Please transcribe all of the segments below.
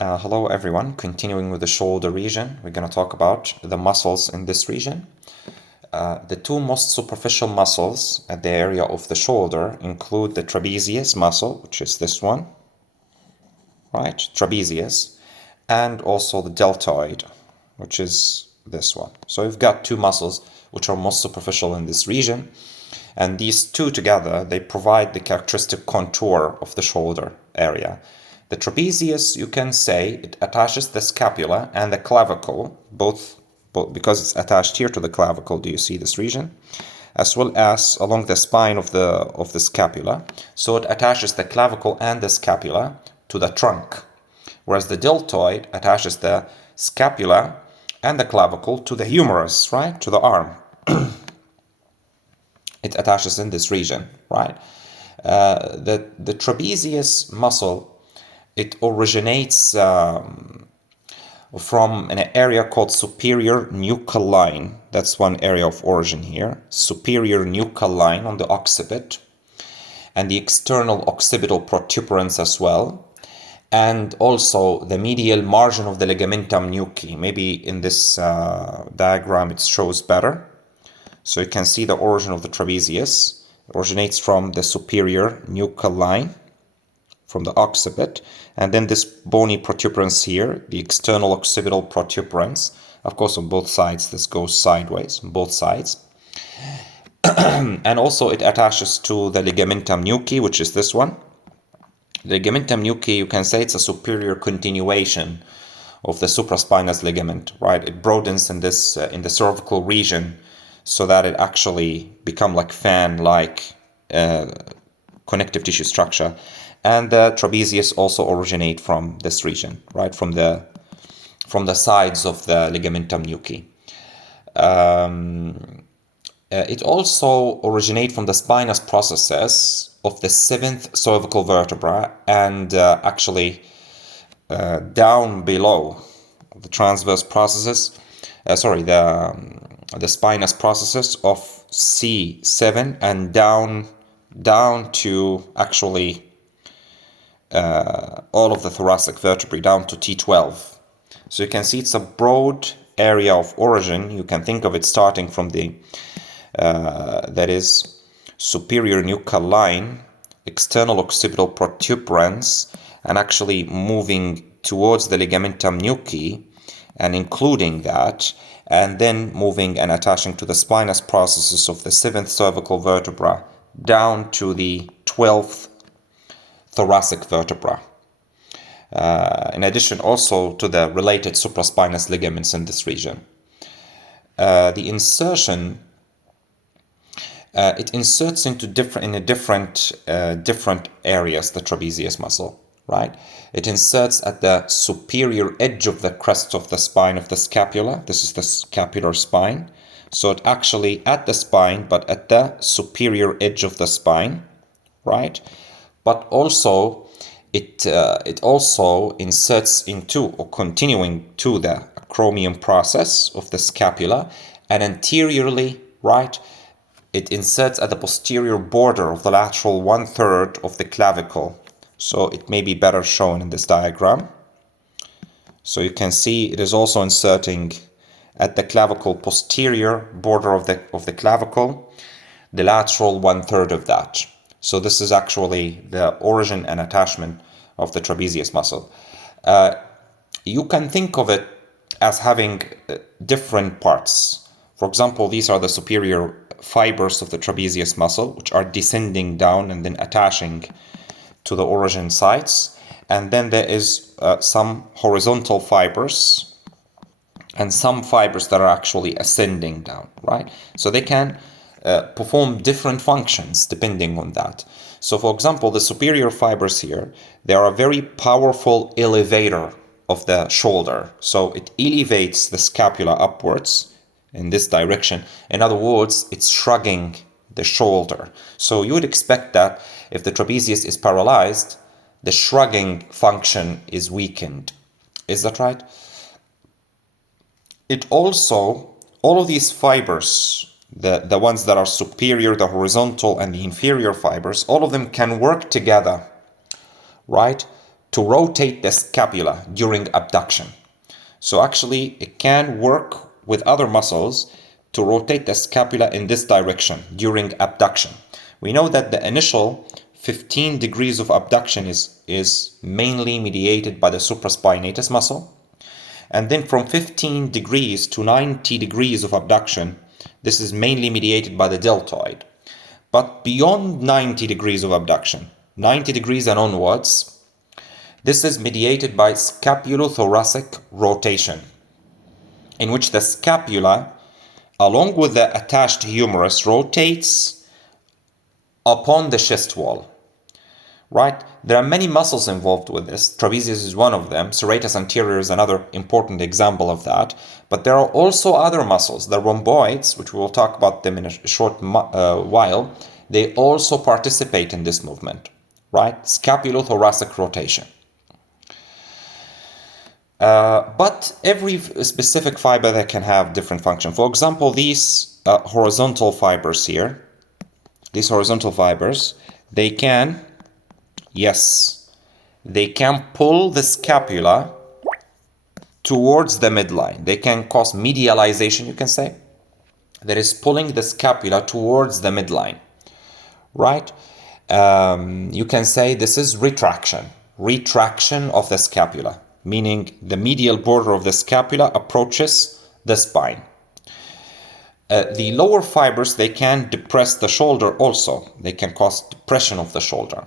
Hello everyone, continuing with the shoulder region, we're going to talk about the muscles in this region. The two most superficial muscles at the area of the shoulder include the trapezius muscle, which is this one, right, trapezius, and also the deltoid, which is this one. So we've got two muscles which are most superficial in this region, and these two together, they provide the characteristic contour of the shoulder area. The trapezius, you can say, it attaches the scapula and the clavicle, both because it's attached here to the clavicle. Do you see this region? As well as along the spine of the scapula. So it attaches the clavicle and the scapula to the trunk, whereas the deltoid attaches the scapula and the clavicle to the humerus, right, to the arm. It attaches in this region, right? The trapezius muscle, it originates from an area called superior nuchal line. That's one area of origin here. Superior nuchal line on the occiput, and the external occipital protuberance as well, and also the medial margin of the ligamentum nuchae. Maybe in this diagram it shows better. So you can see the origin of the trapezius. It originates from the superior nuchal line, from the occiput, and then this bony protuberance here, the external occipital protuberance. Of course, on both sides, this goes sideways on both sides. And also it attaches to the ligamentum nuchae, which is this one. The ligamentum nuchae, you can say it's a superior continuation of the supraspinous ligament, right? It broadens in this in the cervical region, so that it actually become like fan-like connective tissue structure. And the trapezius also originate from this region, right, from the sides of the ligamentum nuchae. It also originates from the spinous processes of the seventh cervical vertebra, and actually down below the transverse processes. The spinous processes of C7 and down to actually all of the thoracic vertebrae down to T12. So you can see it's a broad area of origin. You can think of it starting from the that is superior nuchal line, external occipital protuberance, and actually moving towards the ligamentum nuchae and including that, and then moving and attaching to the spinous processes of the seventh cervical vertebra down to the 12th thoracic vertebra. In addition also to the related supraspinous ligaments in this region. The insertion, it inserts into different areas, the trapezius muscle, right? It inserts at the superior edge of the crest of the spine of the scapula. This is the scapular spine. So it actually at the spine, but at the superior edge of the spine, right? But also it also inserts into, or continuing to, the acromion process of the scapula, and anteriorly, right, it inserts at the posterior border of the lateral 1/3 of the clavicle. So it may be better shown in this diagram. So you can see it is also inserting at the clavicle posterior border of the clavicle, the lateral 1/3 of that. So this is actually the origin and attachment of the trapezius muscle. You can think of it as having different parts. For example, these are the superior fibers of the trapezius muscle, which are descending down and then attaching to the origin sites. And then there is some horizontal fibers and some fibers that are actually ascending down, right? So they can perform different functions depending on that. So for example, the superior fibers here, they are a very powerful elevator of the shoulder. So it elevates the scapula upwards in this direction. In other words, it's shrugging the shoulder. So you would expect that if the trapezius is paralyzed, the shrugging function is weakened. Is that right? It also, all of these fibers, the ones that are superior, the horizontal and the inferior fibers, all of them can work together, right, to rotate the scapula during abduction. So actually it can work with other muscles to rotate the scapula in this direction during abduction. We know that the initial 15 degrees of abduction is mainly mediated by the supraspinatus muscle. And then from 15 degrees to 90 degrees of abduction, this is mainly mediated by the deltoid. But beyond 90 degrees of abduction, 90 degrees and onwards, this is mediated by scapulothoracic rotation, in which the scapula, along with the attached humerus, rotates upon the chest wall. Right? There are many muscles involved with this. Trapezius is one of them. Serratus anterior is another important example of that. But there are also other muscles. The rhomboids, which we will talk about them in a short while, they also participate in this movement. Right? Scapulothoracic rotation. But every specific fiber that can have different function. For example, these horizontal fibers here, these horizontal fibers, they can pull the scapula towards the midline. They can cause medialization, you can say. That is pulling the scapula towards the midline, right? You can say this is retraction of the scapula, meaning the medial border of the scapula approaches the spine. The lower fibers, they can depress the shoulder also. They can cause depression of the shoulder.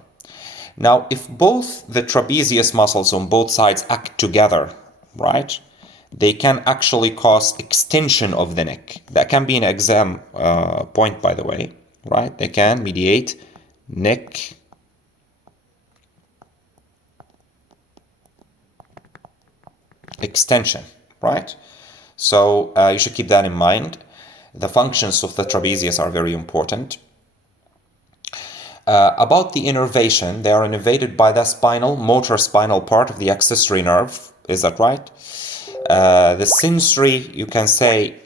Now, if both the trapezius muscles on both sides act together, right, they can actually cause extension of the neck. That can be an exam point, by the way, right? They can mediate neck extension, right? So you should keep that in mind. The functions of the trapezius are very important. About the innervation, they are innervated by the motor spinal part of the accessory nerve. Is that right? The sensory, you can say,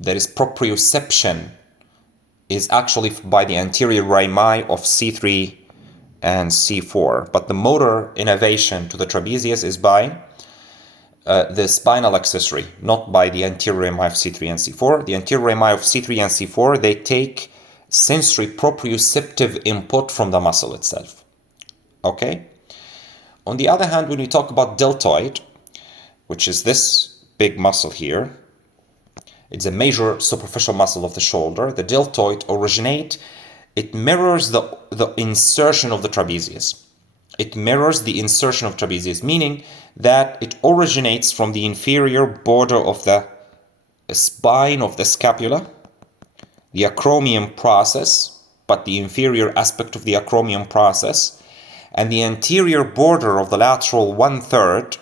there is proprioception, is actually by the anterior rami of C3 and C4. But the motor innervation to the trapezius is by the spinal accessory, not by the anterior rami of C3 and C4. The anterior rami of C3 and C4, they take sensory proprioceptive input from the muscle itself. Okay? On the other hand, when we talk about deltoid, which is this big muscle here, it's a major superficial muscle of the shoulder. The deltoid it mirrors the insertion of the trapezius. It mirrors the insertion of trapezius, meaning that it originates from the inferior border of the spine of the scapula, the acromion process, but the inferior aspect of the acromion process, and the anterior border of the lateral 1/3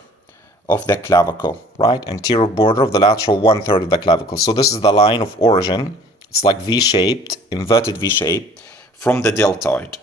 of the clavicle, right? Anterior border of the lateral 1/3 of the clavicle. So this is the line of origin. It's like V-shaped, inverted V-shape from the deltoid,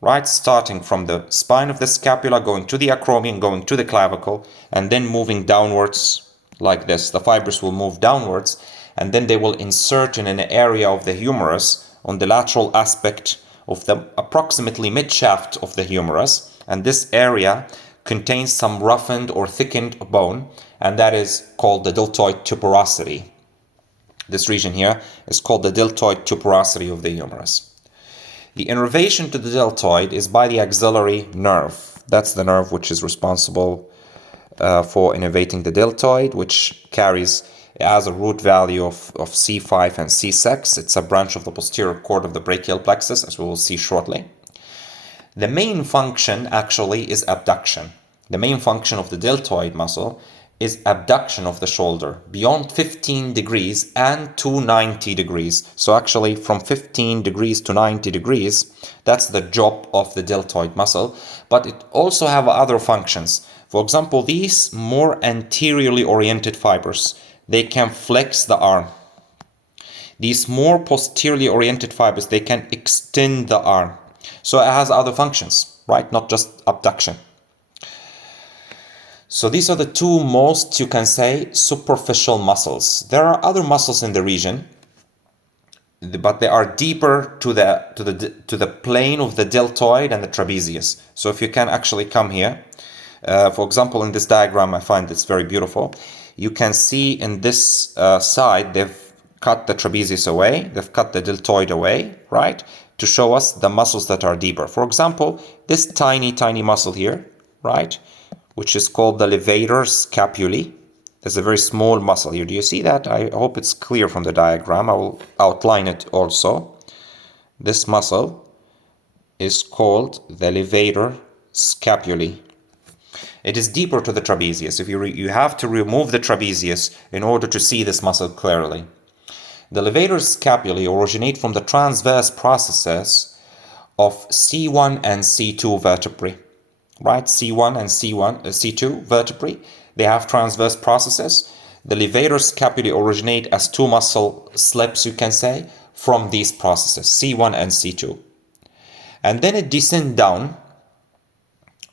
right? Starting from the spine of the scapula, going to the acromion, going to the clavicle, and then moving downwards like this. The fibers will move downwards, and then they will insert in an area of the humerus on the lateral aspect of the approximately mid-shaft of the humerus. And this area contains some roughened or thickened bone, and that is called the deltoid tuberosity. This region here is called the deltoid tuberosity of the humerus. The innervation to the deltoid is by the axillary nerve. That's the nerve which is responsible for innervating the deltoid, which has a root value of C5 and C6. It's a branch of the posterior cord of the brachial plexus, as we will see shortly. The main function actually is abduction. The main function of the deltoid muscle is abduction of the shoulder beyond 15 degrees and to 90 degrees. So actually from 15 degrees to 90 degrees, that's the job of the deltoid muscle. But it also have other functions. For example, these more anteriorly oriented fibers, they can flex the arm. These more posteriorly oriented fibers, they can extend the arm. So it has other functions, right? Not just abduction. So these are the two most, you can say, superficial muscles. There are other muscles in the region, but they are deeper to the plane of the deltoid and the trapezius. So if you can actually come here, for example, in this diagram, I find it's very beautiful. You can see in this side, they've cut the trapezius away, they've cut the deltoid away, right? To show us the muscles that are deeper. For example, this tiny muscle here, right? Which is called the levator scapulae. There's a very small muscle here. Do you see that? I hope it's clear from the diagram. I will outline it also. This muscle is called the levator scapulae. It is deeper to the trapezius. If you have to remove the trapezius in order to see this muscle clearly. The levator scapulae originate from the transverse processes of C1 and C2 vertebrae. Right? C1 and C2 vertebrae. They have transverse processes. The levator scapulae originate as two muscle slips, you can say, from these processes, C1 and C2. And then it descends down,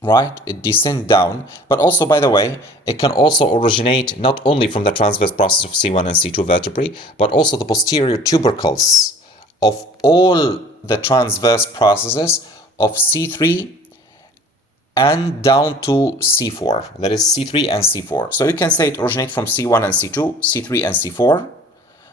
right? It descends down, but also, by the way, it can also originate not only from the transverse process of C1 and C2 vertebrae, but also the posterior tubercles of all the transverse processes of C3 and down to C4, that is C3 and C4. So you can say it originates from C1 and C2, C3 and C4,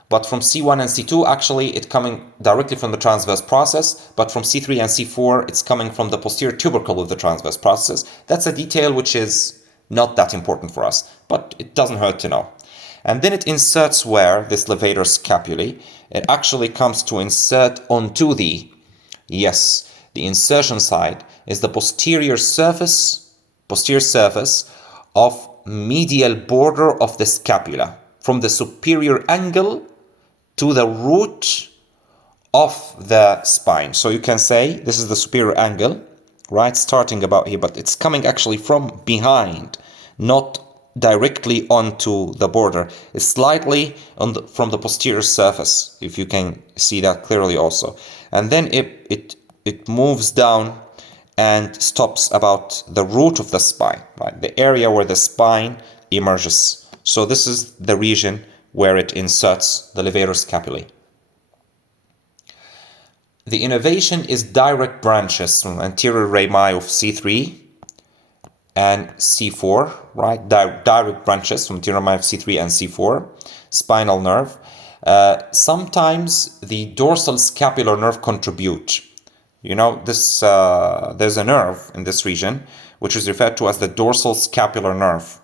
but from C1 and C2, actually it's coming directly from the transverse process, but from C3 and C4, it's coming from the posterior tubercle of the transverse processes. That's a detail which is not that important for us, but it doesn't hurt to know. And then it inserts where, this levator scapulae, it actually comes to insert onto the insertion side is the posterior surface of medial border of the scapula, from the superior angle to the root of the spine. So you can say this is the superior angle, right, starting about here, but it's coming actually from behind, not directly onto the border. It's slightly from the posterior surface, if you can see that clearly also. And then it moves down and stops about the root of the spine, right? The area where the spine emerges. So this is the region where it inserts the levator scapulae. The innervation is direct branches from anterior rami of C3 and C4, right? Direct branches from anterior rami of C3 and C4, spinal nerve. Sometimes the dorsal scapular nerve contribute. You know, this there's a nerve in this region, which is referred to as the dorsal scapular nerve.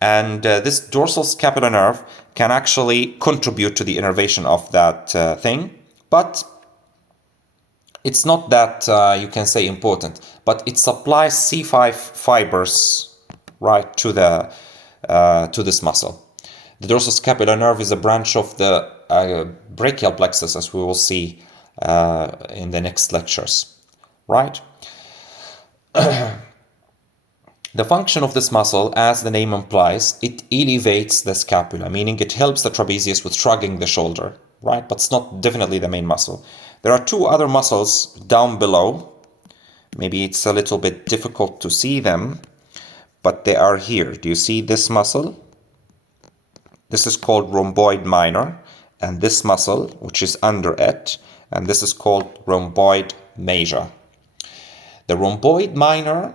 And this dorsal scapular nerve can actually contribute to the innervation of that thing. But it's not that, you can say, important. But it supplies C5 fibers, right, to this muscle. The dorsal scapular nerve is a branch of the brachial plexus, as we will see in the next lectures, right? The function of this muscle, as the name implies, it elevates the scapula, meaning it helps the trapezius with shrugging the shoulder, right? But it's not definitely the main muscle. There are two other muscles down below. Maybe it's a little bit difficult to see them, but they are here. Do you see this muscle? This is called rhomboid minor, and this muscle, which is under it, and this is called rhomboid major. The rhomboid minor,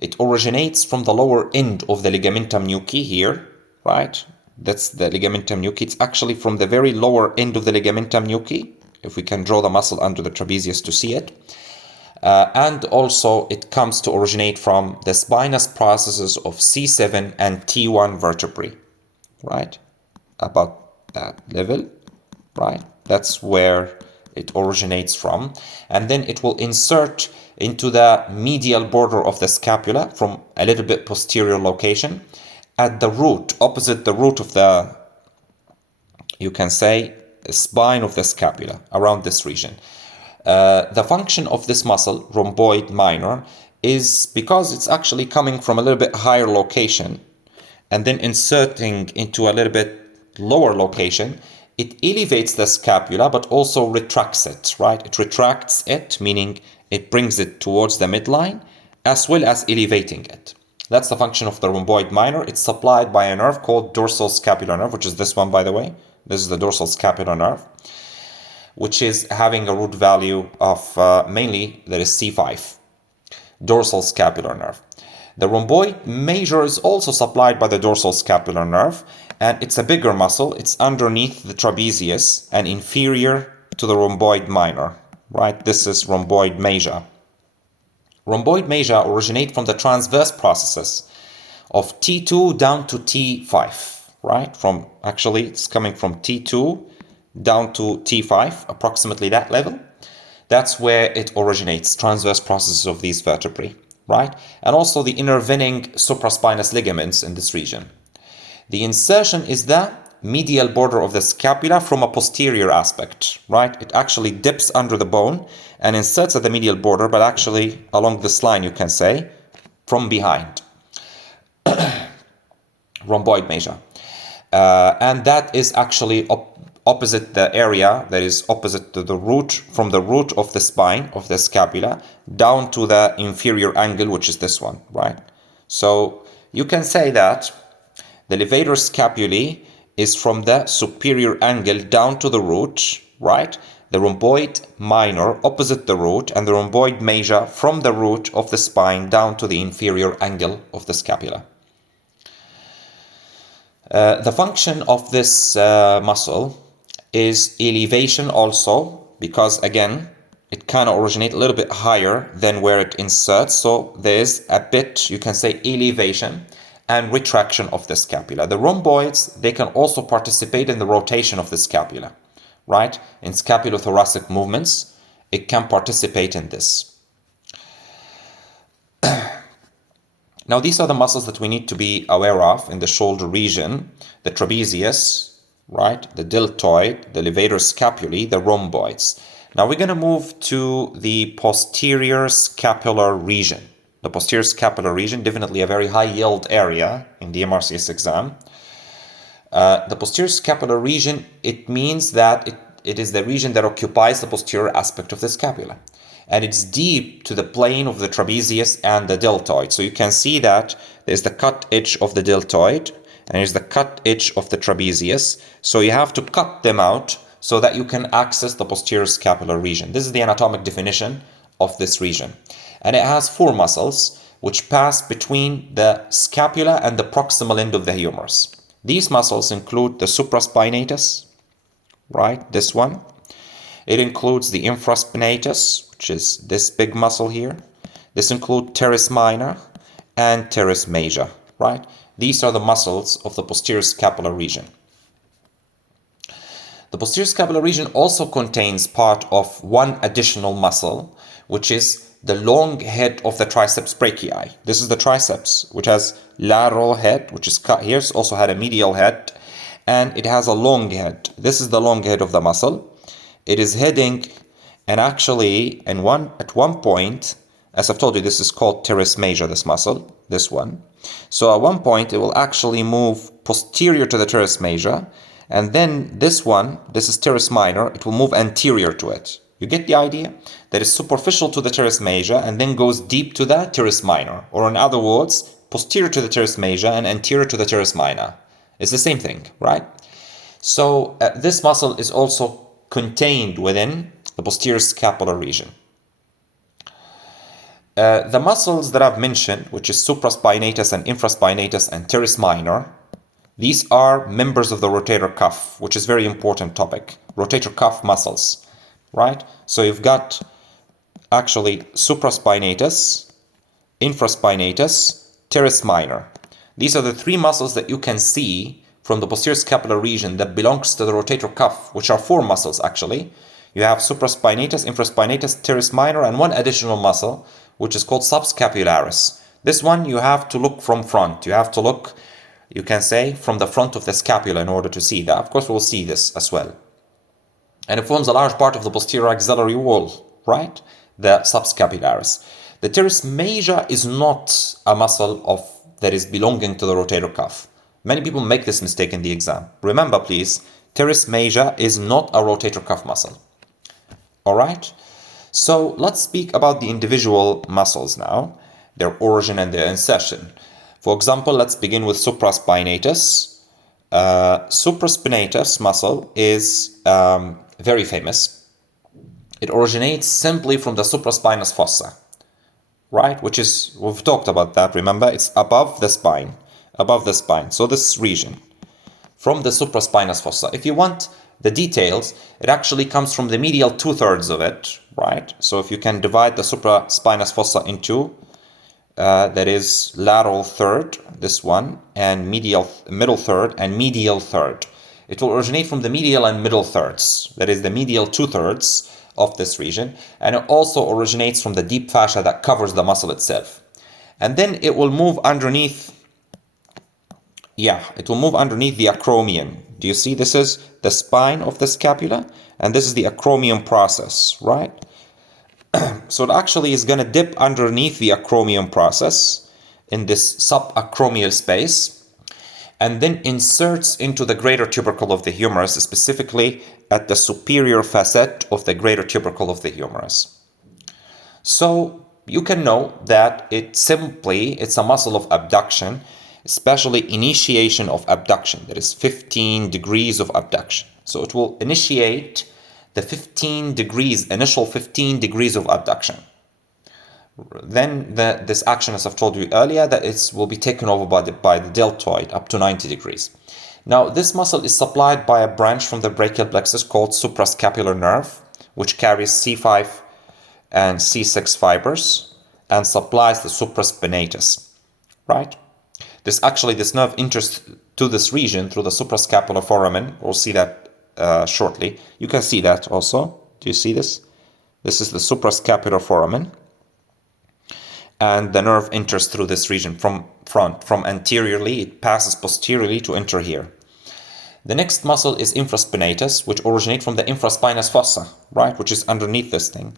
it originates from the lower end of the ligamentum nuchae here, right? That's the ligamentum nuchae. It's actually from the very lower end of the ligamentum nuchae, if we can draw the muscle under the trapezius to see it. And also it comes to originate from the spinous processes of C7 and T1 vertebrae, right? About that level, right? That's where it originates from. And then it will insert into the medial border of the scapula from a little bit posterior location at the root, opposite the root of the, you can say, spine of the scapula, around this region. The function of this muscle, rhomboid minor, is because it's actually coming from a little bit higher location and then inserting into a little bit lower location, it elevates the scapula but also retracts it, right? It retracts it, meaning it brings it towards the midline as well as elevating it. That's the function of the rhomboid minor. It's supplied by a nerve called dorsal scapular nerve, which is this one, by the way. This is the dorsal scapular nerve, which is having a root value of mainly, that is C5, dorsal scapular nerve. The rhomboid major is also supplied by the dorsal scapular nerve, and it's a bigger muscle. It's underneath the trapezius and inferior to the rhomboid minor, right? This is rhomboid major. Rhomboid major originate from the transverse processes of T2 down to T5, right? Actually, it's coming from T2 down to T5, approximately that level. That's where it originates, transverse processes of these vertebrae, right? And also the intervening supraspinous ligaments in this region. The insertion is the medial border of the scapula from a posterior aspect, right? It actually dips under the bone and inserts at the medial border, but actually along this line, you can say, from behind. Rhomboid major. And that is actually opposite the area that is opposite to the root, from the root of the spine of the scapula down to the inferior angle, which is this one, right? So you can say that the levator scapulae is from the superior angle down to the root, right? The rhomboid minor opposite the root, and the rhomboid major from the root of the spine down to the inferior angle of the scapula. The function of this muscle is elevation also, because again, it kind of originates a little bit higher than where it inserts. So there's a bit, you can say, elevation and retraction of the scapula. The rhomboids, they can also participate in the rotation of the scapula, right? In scapulothoracic movements, it can participate in this. Now, these are the muscles that we need to be aware of in the shoulder region: the trapezius, right? The deltoid, the levator scapulae, the rhomboids. Now we're going to move to the posterior scapular region. The posterior scapular region, definitely a very high yield area in the MRCS exam. The posterior scapular region, it means that it is the region that occupies the posterior aspect of the scapula. And it's deep to the plane of the trapezius and the deltoid. So you can see that there's the cut edge of the deltoid and there's the cut edge of the trapezius. So you have to cut them out so that you can access the posterior scapular region. This is the anatomic definition of this region. And it has 4 muscles which pass between the scapula and the proximal end of the humerus. These muscles include the supraspinatus, right? This one. It includes the infraspinatus, which is this big muscle here. This includes teres minor and teres major, right? These are the muscles of the posterior scapular region. The posterior scapular region also contains part of one additional muscle, which is the long head of the triceps brachii. This is the triceps, which has lateral head, which is cut here. It's also had a medial head, and it has a long head. This is the long head of the muscle. It is heading, and actually, at one point, as I've told you, this is called teres major, this muscle, this one. So at one point, it will actually move posterior to the teres major, and then this one, this is teres minor, it will move anterior to it. You get the idea? That is superficial to the teres major and then goes deep to the teres minor. Or in other words, posterior to the teres major and anterior to the teres minor. It's the same thing, right? So this muscle is also contained within the posterior scapular region. The muscles that I've mentioned, which is supraspinatus and infraspinatus and teres minor, these are members of the rotator cuff, which is a very important topic. Rotator cuff muscles, right? So you've got actually supraspinatus, infraspinatus, teres minor. These are the 3 muscles that you can see from the posterior scapular region that belongs to the rotator cuff, which are 4 muscles actually. You have supraspinatus, infraspinatus, teres minor, and one additional muscle, which is called subscapularis. This one you have to look from front. You have to look, you can say, from the front of the scapula in order to see that. Of course, we'll see this as well. And it forms a large part of the posterior axillary wall, right? The subscapularis. The teres major is not a muscle that is belonging to the rotator cuff. Many people make this mistake in the exam. Remember, please, teres major is not a rotator cuff muscle. All right? So let's speak about the individual muscles now, their origin and their insertion. For example, let's begin with supraspinatus. Supraspinatus muscle is very famous. It originates simply from the supraspinous fossa, right? Which is, we've talked about that, remember? It's above the spine, So this region, from the supraspinous fossa. If you want the details, it actually comes from the medial 2/3 of it, right? So if you can divide the supraspinous fossa into, that is lateral third, this one, and middle third, and medial third. It will originate from the medial and middle thirds, that is the medial 2/3 of this region, and it also originates from the deep fascia that covers the muscle itself. And then it will move underneath, it will move underneath the acromion. Do you see? This is the spine of the scapula, and this is the acromion process, right? So it actually is going to dip underneath the acromion process in this subacromial space, and then inserts into the greater tubercle of the humerus, specifically at the superior facet of the greater tubercle of the humerus. So you can know that it's a muscle of abduction, especially initiation of abduction. There is 15 degrees of abduction. So it will initiate the initial 15 degrees of abduction. Then this action, as I've told you earlier, that it will be taken over by the deltoid up to 90 degrees. Now, this muscle is supplied by a branch from the brachial plexus called suprascapular nerve, which carries C5 and C6 fibers and supplies the supraspinatus, right? This nerve enters to this region through the suprascapular foramen. We'll see that shortly. You can see that also. Do you see this? This is the suprascapular foramen. And the nerve enters through this region from anteriorly. It passes posteriorly to enter here. The next muscle is infraspinatus, which originates from the infraspinous fossa, right? Which is underneath this thing.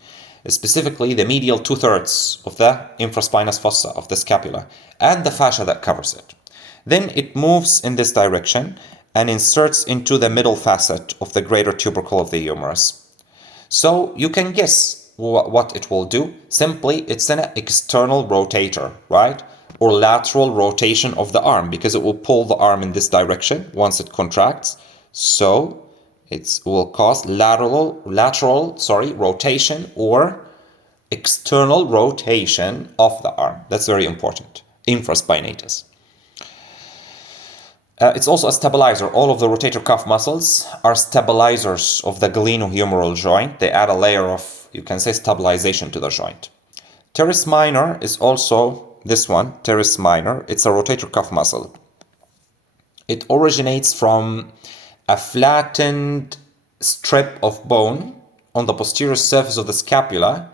Specifically, the medial 2/3 of the infraspinous fossa of the scapula and the fascia that covers it. Then it moves in this direction and inserts into the middle facet of the greater tubercle of the humerus. So you can guess what it will do. Simply, it's an external rotator, right? Or lateral rotation of the arm, because it will pull the arm in this direction once it contracts. So it will cause lateral rotation or external rotation of the arm. That's very important. Infraspinatus. It's also a stabilizer. All of the rotator cuff muscles are stabilizers of the glenohumeral joint. They add a layer of, you can say, stabilization to the joint. Teres minor is also this one, teres minor. It's a rotator cuff muscle. It originates from a flattened strip of bone on the posterior surface of the scapula,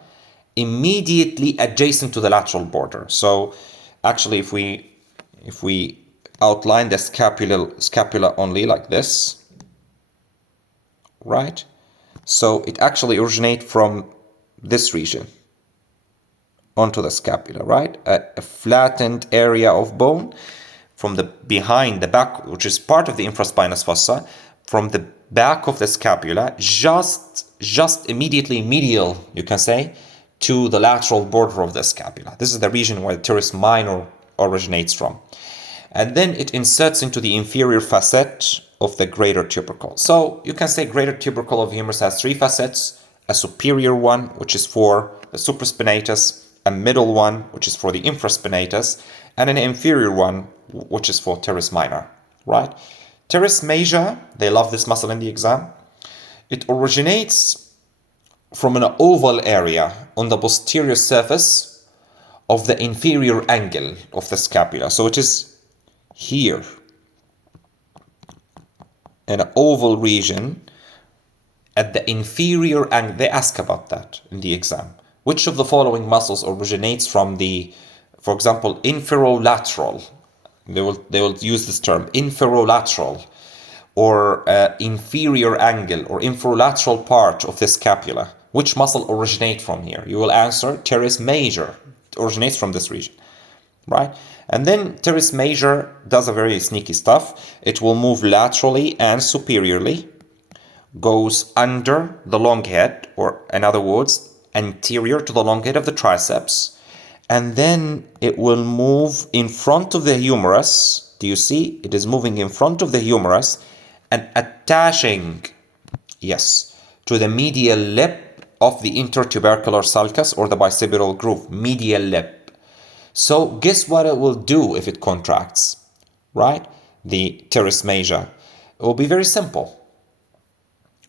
immediately adjacent to the lateral border. So actually, if we outline the scapula only like this, right? So it actually originates from this region onto the scapula, right? A flattened area of bone from the behind the back, which is part of the infraspinous fossa, from the back of the scapula, just immediately medial, you can say, to the lateral border of the scapula. This is the region where the teres minor originates from. And then it inserts into the inferior facet of the greater tubercle. So you can say greater tubercle of humerus has 3 facets, a superior one, which is for the supraspinatus, a middle one, which is for the infraspinatus, and an inferior one, which is for teres minor, right? Teres major, they love this muscle in the exam. It originates from an oval area on the posterior surface of the inferior angle of the scapula. So it is here, an oval region at the inferior angle. They ask about that in the exam. Which of the following muscles originates from the, for example, inferolateral? They will use this term, inferolateral, or inferior angle or inferolateral part of the scapula. Which muscle originates from here? You will answer teres major. It originates from this region, right? And then teres major does a very sneaky stuff. It will move laterally and superiorly, goes under the long head, or in other words, anterior to the long head of the triceps, and then it will move in front of the humerus. Do you see? It is moving in front of the humerus and attaching, yes, to the medial lip of the intertubercular sulcus or the bicipital groove, medial lip. So guess what it will do if it contracts, right? The teres major. It will be very simple,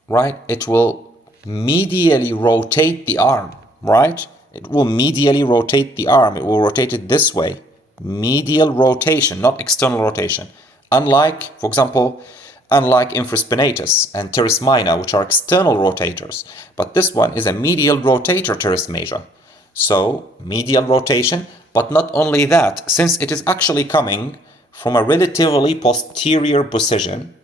right? It will medially rotate the arm, right? It will medially rotate the arm. It will rotate it this way. Medial rotation, not external rotation. Unlike, for example, unlike infraspinatus and teres minor, which are external rotators. But this one is a medial rotator teres major. So, medial rotation, but not only that, since it is actually coming from a relatively posterior position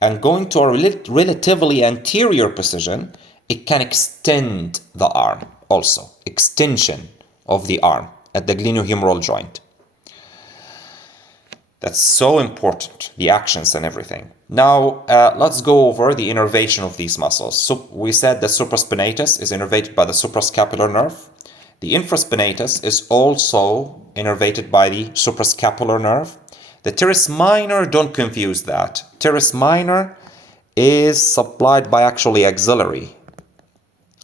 and going to a relatively anterior position, it can extend the arm also. Extension of the arm at the glenohumeral joint. That's so important, the actions and everything. Now, let's go over the innervation of these muscles. So we said the supraspinatus is innervated by the suprascapular nerve. The infraspinatus is also innervated by the suprascapular nerve. The teres minor, don't confuse that. Teres minor is supplied by actually axillary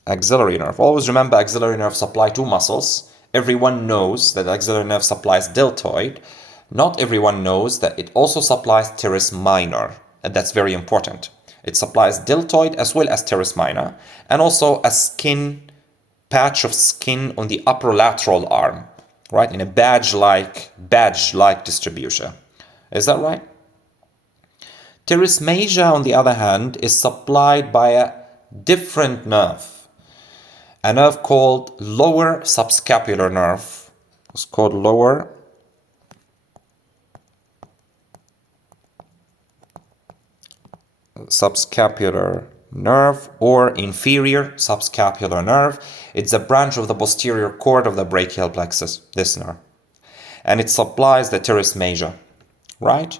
nerve. Always remember axillary nerve supply two muscles. Everyone knows that axillary nerve supplies deltoid. Not everyone knows that it also supplies teres minor, and that's very important. It supplies deltoid as well as teres minor, and also a patch of skin on the upper lateral arm, right? In a badge-like distribution. Is that right? Teres major, on the other hand, is supplied by a different nerve. A nerve called lower subscapular nerve. It's called lower subscapular nerve or inferior subscapular nerve. It's a branch of the posterior cord of the brachial plexus, this nerve. And it supplies the teres major, right?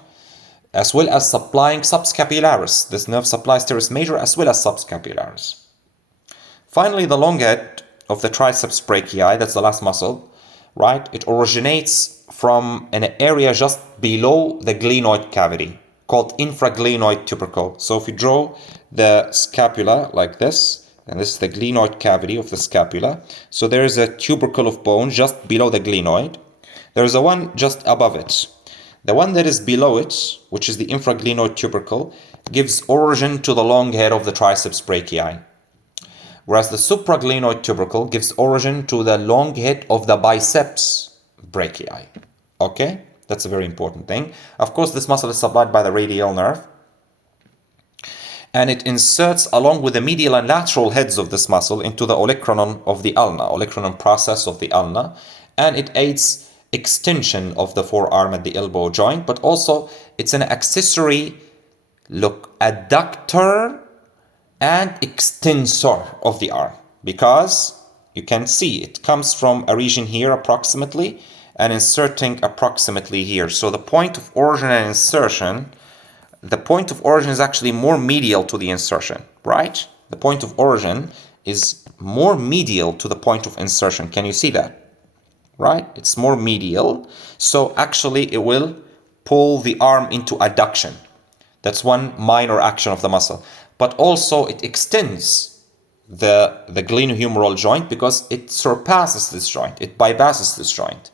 As well as supplying subscapularis. This nerve supplies teres major as well as subscapularis. Finally, the long head of the triceps brachii, that's the last muscle, right? It originates from an area just below the glenoid cavity called infraglenoid tubercle. So if you draw the scapula like this, and this is the glenoid cavity of the scapula. So there is a tubercle of bone just below the glenoid. There is a one just above it. The one that is below it, which is the infraglenoid tubercle, gives origin to the long head of the triceps brachii. Whereas the supraglenoid tubercle gives origin to the long head of the biceps brachii. Okay? That's a very important thing. Of course, this muscle is supplied by the radial nerve. And it inserts along with the medial and lateral heads of this muscle into the olecranon of the ulna, olecranon process of the ulna. And it aids extension of the forearm at the elbow joint, but also it's an accessory, adductor and extensor of the arm. Because you can see it comes from a region here approximately, and inserting approximately here. So the point of origin and insertion, the point of origin is actually more medial to the insertion, right? The point of origin is more medial to the point of insertion. Can you see that? Right? It's more medial. So actually it will pull the arm into adduction. That's one minor action of the muscle. But also it extends the glenohumeral joint because it surpasses this joint. It bypasses this joint.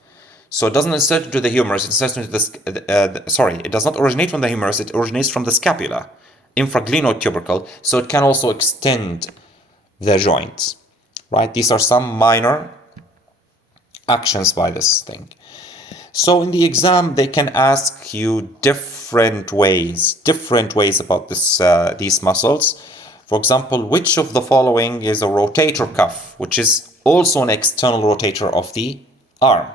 So it doesn't insert into the humerus, it inserts into it does not originate from the humerus, it originates from the scapula, infraglenoid tubercle, so it can also extend the joints, right? These are some minor actions by this thing. So in the exam, they can ask you different ways about these muscles. For example, which of the following is a rotator cuff, which is also an external rotator of the arm?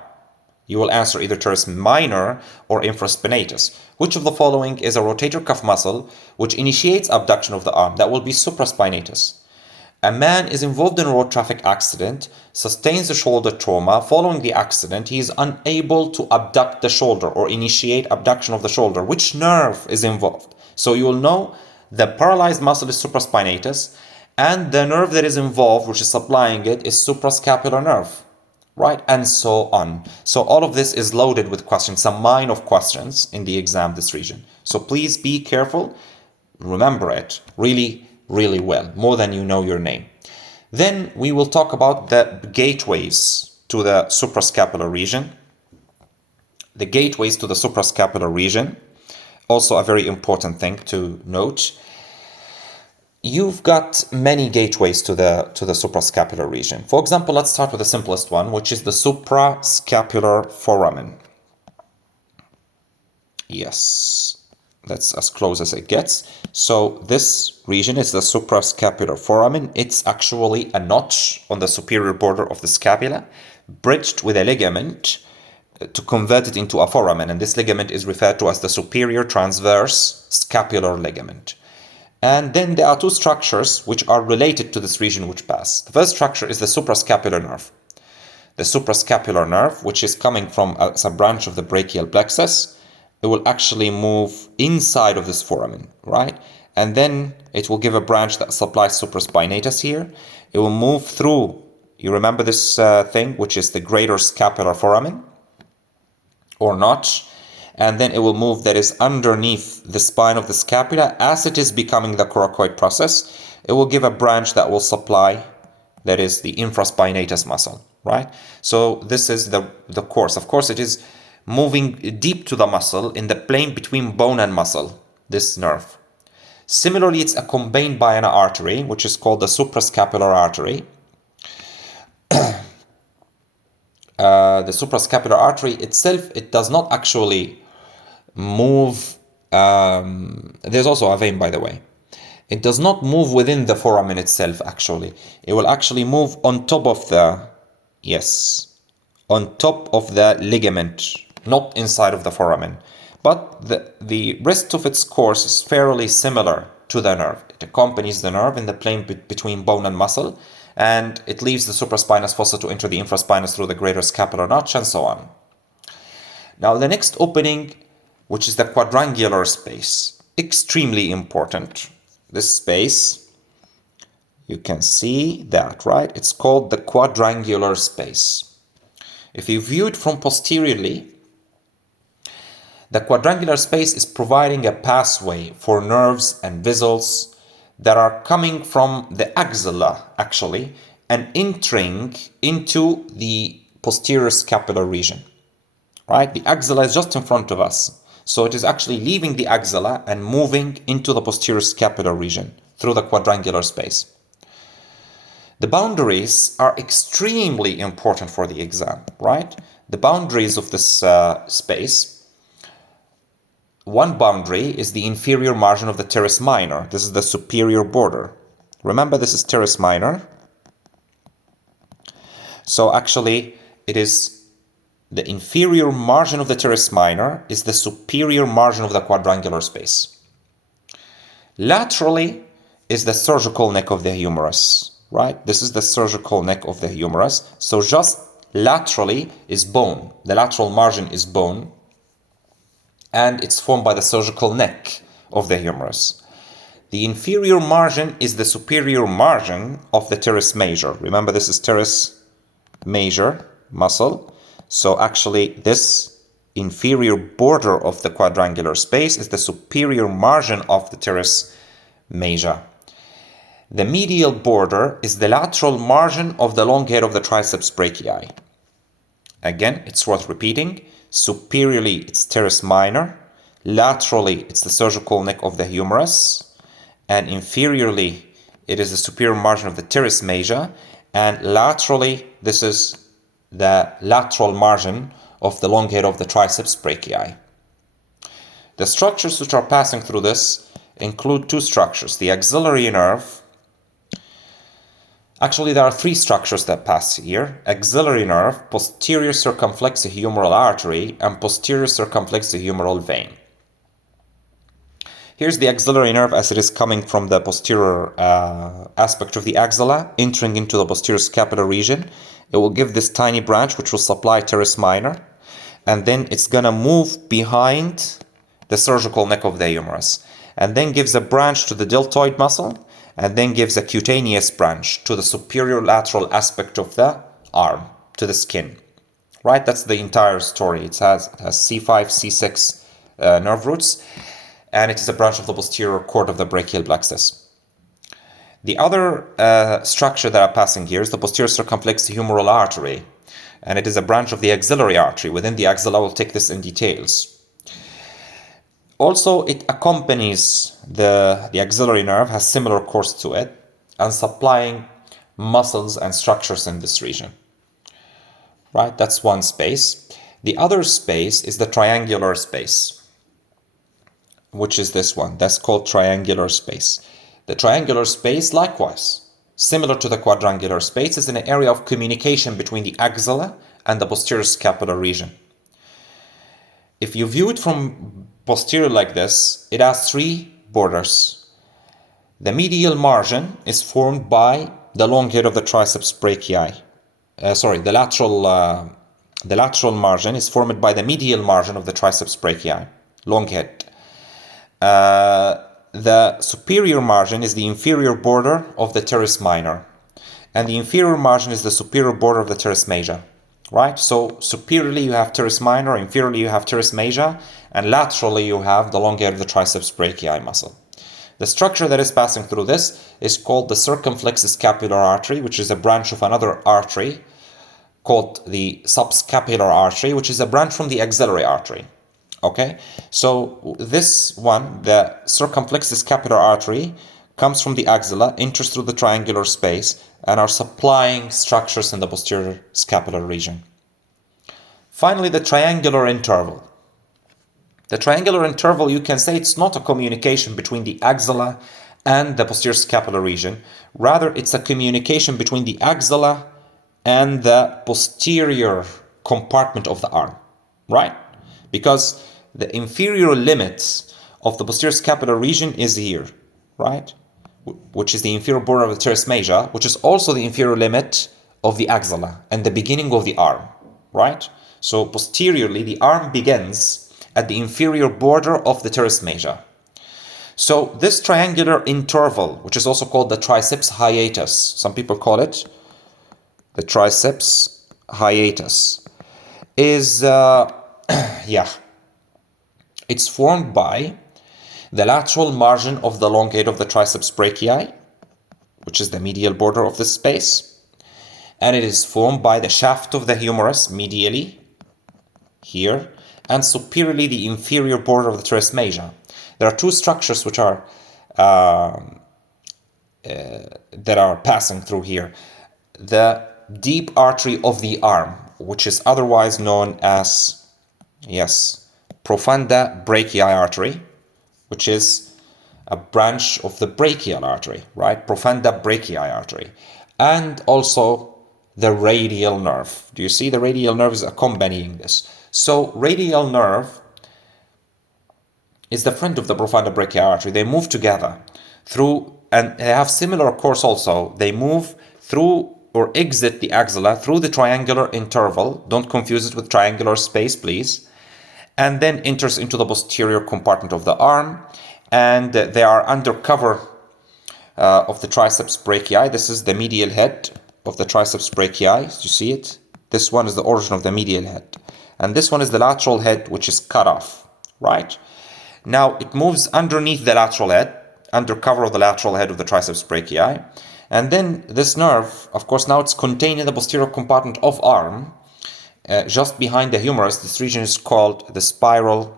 You will answer either teres minor or infraspinatus. Which of the following is a rotator cuff muscle which initiates abduction of the arm? That will be supraspinatus. A man is involved in a road traffic accident, sustains a shoulder trauma. Following the accident, he is unable to abduct the shoulder or initiate abduction of the shoulder. Which nerve is involved? So you will know the paralyzed muscle is supraspinatus, and the nerve that is involved, which is supplying it, is suprascapular nerve. Right, and so on. So all of this is loaded with questions, some mine of questions in the exam, this region. So please be careful. Remember it really, really well, more than you know your name. Then we will talk about the gateways to the suprascapular region. The gateways to the suprascapular region, also a very important thing to note. You've got many gateways to the suprascapular region. For example, let's start with the simplest one, which is the suprascapular foramen. Yes, that's as close as it gets. So this region is the suprascapular foramen. It's actually a notch on the superior border of the scapula, bridged with a ligament to convert it into a foramen. And this ligament is referred to as the superior transverse scapular ligament. And then there are two structures which are related to this region which pass. The first structure is the suprascapular nerve. The suprascapular nerve, which is coming from as a branch of the brachial plexus, it will actually move inside of this foramen, right? And then it will give a branch that supplies supraspinatus here. It will move through, you remember this thing, which is the greater scapular foramen, or notch, and then it will move that is underneath the spine of the scapula. As it is becoming the coracoid process, it will give a branch that will supply, that is the infraspinatus muscle, right? So this is the course. Of course, it is moving deep to the muscle in the plane between bone and muscle, this nerve. Similarly, it's accompanied by an artery, which is called the suprascapular artery. The suprascapular artery itself, it does not actually move. There's also a vein, by the way. It does not move within the foramen itself, actually. It will actually move on top of the, on top of the ligament, not inside of the foramen. But the rest of its course is fairly similar to the nerve. It accompanies the nerve in the plane between bone and muscle, and it leaves the supraspinous fossa to enter the infraspinous through the greater scapular notch, and so on. Now, the next opening, which is the quadrangular space, extremely important. This space, you can see that, right? It's called the quadrangular space. If you view it from posteriorly, the quadrangular space is providing a passway for nerves and vessels that are coming from the axilla, actually, and entering into the posterior scapular region, right? The axilla is just in front of us. So it is actually leaving the axilla and moving into the posterior scapular region through the quadrangular space. The boundaries are extremely important for the exam, right? The boundaries of this space. One boundary is the inferior margin of the teres minor. This is the superior border. Remember, this is teres minor. So actually, it is the inferior margin of the teres minor is the superior margin of the quadrangular space. Laterally is the surgical neck of the humerus, right? This is the surgical neck of the humerus. So just laterally is bone. The lateral margin is bone, and it's formed by the surgical neck of the humerus. The inferior margin is the superior margin of the teres major. Remember, this is teres major muscle. So actually, this inferior border of the quadrangular space is the superior margin of the teres major. The medial border is the lateral margin of the long hair of the triceps brachii. Again, it's worth repeating. Superiorly, it's teres minor. Laterally, it's the surgical neck of the humerus. And inferiorly, it is the superior margin of the teres major. And laterally, this is the lateral margin of the long hair of the triceps brachii. The structures which are passing through this include two structures. The axillary nerve. Actually, there are three structures that pass here. Axillary nerve, posterior circumflexohumeral artery, and posterior circumflexohumeral vein. Here's the axillary nerve as it is coming from the posterior aspect of the axilla, entering into the posterior scapular region. It will give this tiny branch which will supply teres minor, and then it's going to move behind the surgical neck of the humerus, and then gives a branch to the deltoid muscle, and then gives a cutaneous branch to the superior lateral aspect of the arm, to the skin. Right? That's the entire story. It has C5, C6 nerve roots, and it is a branch of the posterior cord of the brachial plexus. The other structure that are passing here is the posterior circumflex humeral artery, and it is a branch of the axillary artery. Within the axilla, we'll take this in details. Also, it accompanies the axillary nerve, has similar course to it, and supplying muscles and structures in this region. Right, that's one space. The other space is the triangular space, which is this one. That's called triangular space. The triangular space, likewise, similar to the quadrangular space, is an area of communication between the axilla and the posterior scapular region. If you view it from posterior like this, it has three borders. The medial margin is formed by the long head of the triceps brachii. The lateral margin is formed by the medial margin of the triceps brachii, long head. The superior margin is the inferior border of the teres minor, and the inferior margin is the superior border of the teres major. Right? So superiorly you have teres minor, inferiorly you have teres major, and laterally you have the long head of the triceps brachii muscle. The structure that is passing through this is called the circumflex scapular artery, which is a branch of another artery called the subscapular artery, which is a branch from the axillary artery. Okay, so this one, the circumflex scapular artery, comes from the axilla, enters through the triangular space, and are supplying structures in the posterior scapular region. Finally, the triangular interval. The triangular interval, you can say it's not a communication between the axilla and the posterior scapular region. Rather, it's a communication between the axilla and the posterior compartment of the arm, right? Because the inferior limit of the posterior scapular region is here, right? Which is the inferior border of the teres major, which is also the inferior limit of the axilla and the beginning of the arm, right? So posteriorly, the arm begins at the inferior border of the teres major. So this triangular interval, which is also called the triceps hiatus, some people call it the triceps hiatus, is it's formed by the lateral margin of the long head of the triceps brachii, which is the medial border of this space, and it is formed by the shaft of the humerus medially here, and superiorly the inferior border of the teres major. There are two structures which are that are passing through here. The deep artery of the arm, which is otherwise known as, profunda brachii artery, which is a branch of the brachial artery, right? Profunda brachii artery. And also the radial nerve. Do you see the radial nerve is accompanying this? So radial nerve is the friend of the profunda brachii artery. They move together through, and they have similar course also. They move through or exit the axilla through the triangular interval. Don't confuse it with triangular space, please. And then enters into the posterior compartment of the arm. And they are under cover of the triceps brachii. This is the medial head of the triceps brachii. You see it? This one is the origin of the medial head. And this one is the lateral head, which is cut off, right? Now, it moves underneath the lateral head, under cover of the lateral head of the triceps brachii. And then this nerve, of course, now it's contained in the posterior compartment of arm, just behind the humerus. This region is called the spiral,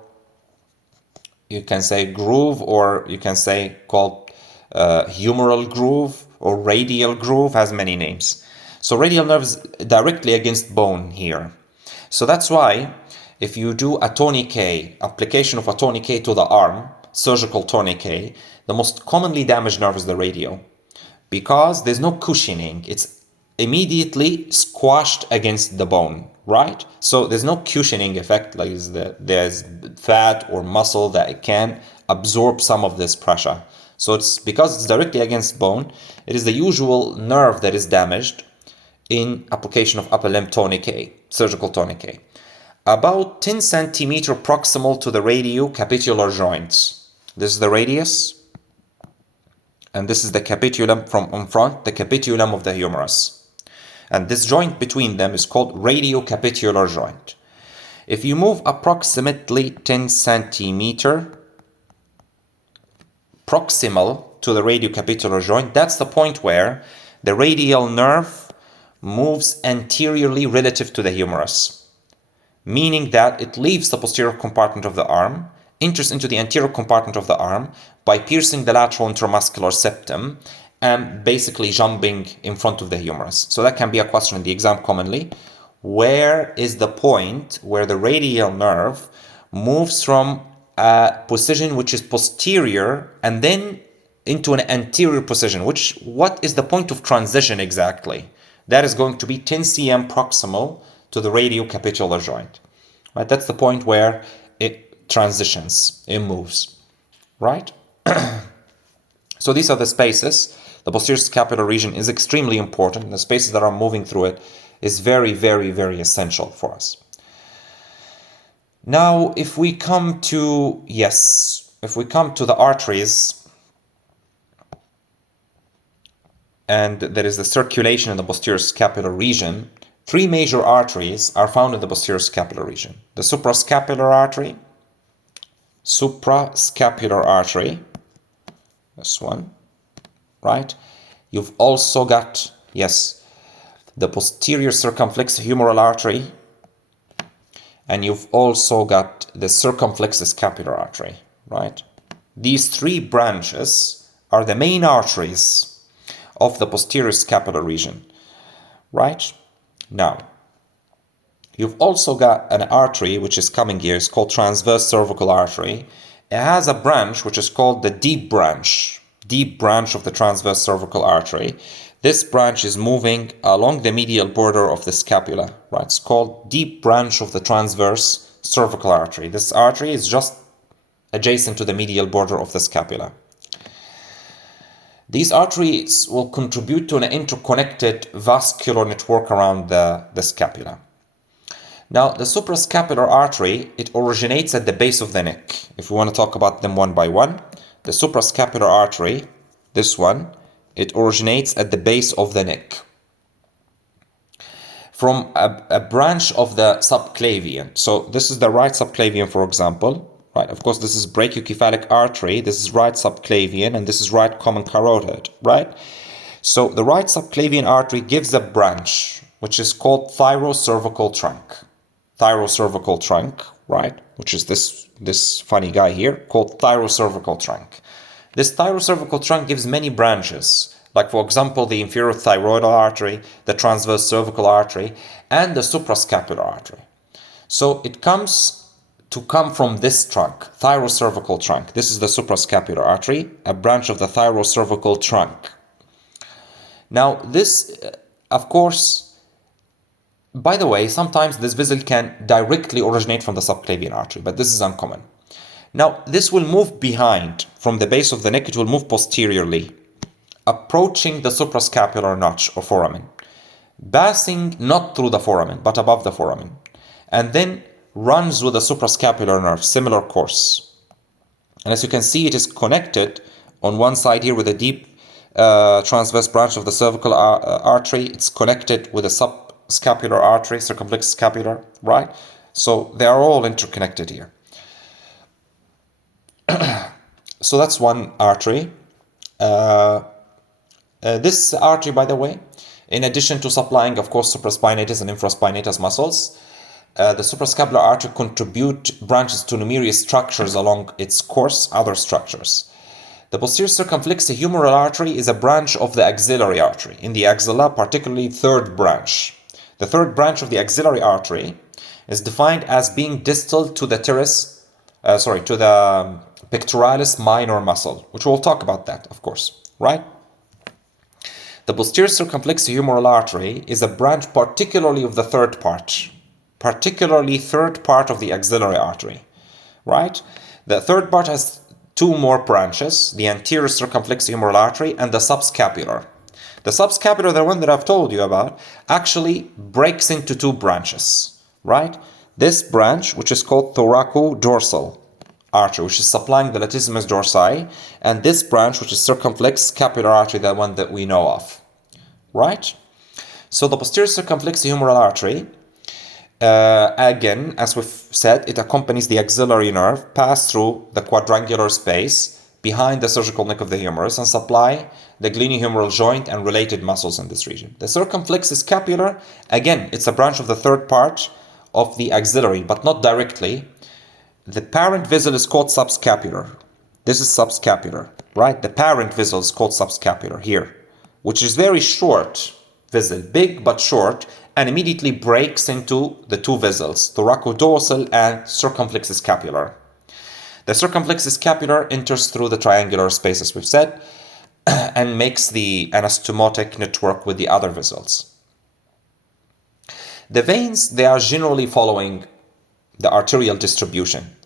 you can say groove, or you can say called humeral groove or radial groove, has many names. So radial nerve is directly against bone here. So that's why if you do a tourniquet, application of a tourniquet to the arm, surgical tourniquet, the most commonly damaged nerve is the radial, because there's no cushioning. It's immediately squashed against the bone, right? So there's no cushioning effect, like there's fat or muscle that can absorb some of this pressure. So it's because it's directly against bone, it is the usual nerve that is damaged in application of upper limb tourniquet, surgical tourniquet. About 10 centimeter proximal to the radiocapitular joints. This is the radius, and this is the capitulum from in front, the capitulum of the humerus. And this joint between them is called radiocapitular joint. If you move approximately 10 centimeter proximal to the radiocapitular joint, that's the point where the radial nerve moves anteriorly relative to the humerus, meaning that it leaves the posterior compartment of the arm, enters into the anterior compartment of the arm by piercing the lateral intramuscular septum and basically jumping in front of the humerus. So that can be a question in the exam commonly. Where is the point where the radial nerve moves from a position which is posterior and then into an anterior position? What is the point of transition exactly? That is going to be 10 cm proximal to the radiocapitular joint. Right? That's the point where it transitions, it moves. Right? So these are the spaces. The posterior scapular region is extremely important. The spaces that are moving through it is very, very, very essential for us. Now, if we come to the arteries, and there is the circulation in the posterior scapular region, three major arteries are found in the posterior scapular region. The suprascapular artery, this one, right? You've also got, the posterior circumflexohumeral artery, and you've also got the circumflexoscapular artery, right? These three branches are the main arteries of the posterior scapular region, right? Now, you've also got an artery which is coming here. It's called transverse cervical artery. It has a branch which is called the deep branch of the transverse cervical artery. This branch is moving along the medial border of the scapula, right? It's called deep branch of the transverse cervical artery. This artery is just adjacent to the medial border of the scapula. These arteries will contribute to an interconnected vascular network around the scapula. Now, the suprascapular artery, it originates at the base of the neck. If we want to talk about them one by one, the suprascapular artery, this one, it originates at the base of the neck from a branch of the subclavian. So this is the right subclavian, for example, right? Of course, this is brachiocephalic artery, this is right subclavian, and this is right common carotid, right? So the right subclavian artery gives a branch which is called thyrocervical trunk, right? Which is this funny guy here called thyrocervical trunk. This thyrocervical trunk gives many branches, like for example the inferior thyroidal artery, the transverse cervical artery, and the suprascapular artery. So it comes from this trunk, thyrocervical trunk. This is the suprascapular artery, a branch of the thyrocervical trunk. Now this, of course, by the way, sometimes this vessel can directly originate from the subclavian artery, but this is uncommon. Now, this will move behind, from the base of the neck, it will move posteriorly, approaching the suprascapular notch or foramen, passing not through the foramen, but above the foramen, and then runs with the suprascapular nerve, similar course. And as you can see, it is connected on one side here with a deep transverse branch of the cervical artery. It's connected with a subscapular artery, circumflexoscapular, right? So they are all interconnected here. So that's one artery. This artery, by the way, in addition to supplying, of course, supraspinatus and infraspinatus muscles, the suprascapular artery contribute branches to numerous structures along its course, other structures. The posterior circumflexohumeral artery is a branch of the axillary artery. In the axilla, particularly third branch. The third branch of the axillary artery is defined as being distal to the pectoralis minor muscle, which we'll talk about that, of course, right? The posterior circumflexohumeral artery is a branch particularly of the third part of the axillary artery, right? The third part has two more branches, the anterior circumflexohumeral artery and the subscapular. The subscapular, the one that I've told you about, actually breaks into two branches, right? This branch, which is called thoracodorsal artery, which is supplying the latissimus dorsi, and this branch, which is circumflexoscapular artery, the one that we know of, right? So the posterior circumflexohumeral artery, again, as we've said, it accompanies the axillary nerve, pass through the quadrangular space, behind the surgical neck of the humerus and supply the glenohumeral joint and related muscles in this region. The circumflex scapular, again, it's a branch of the third part of the axillary, but not directly. The parent vessel is called subscapular. This is subscapular, right? The parent vessel is called subscapular here, which is very short vessel, big but short, and immediately breaks into the two vessels, thoracodorsal and circumflex scapular. The circumflex scapular enters through the triangular space, as we've said, and makes the anastomotic network with the other vessels. The veins, they are generally following the arterial distribution,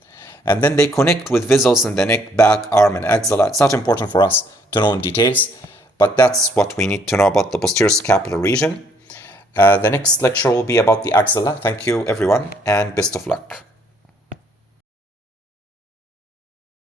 and then they connect with vessels in the neck, back, arm, and axilla. It's not important for us to know in details, but that's what we need to know about the posterior scapular region. The next lecture will be about the axilla. Thank you, everyone, and best of luck.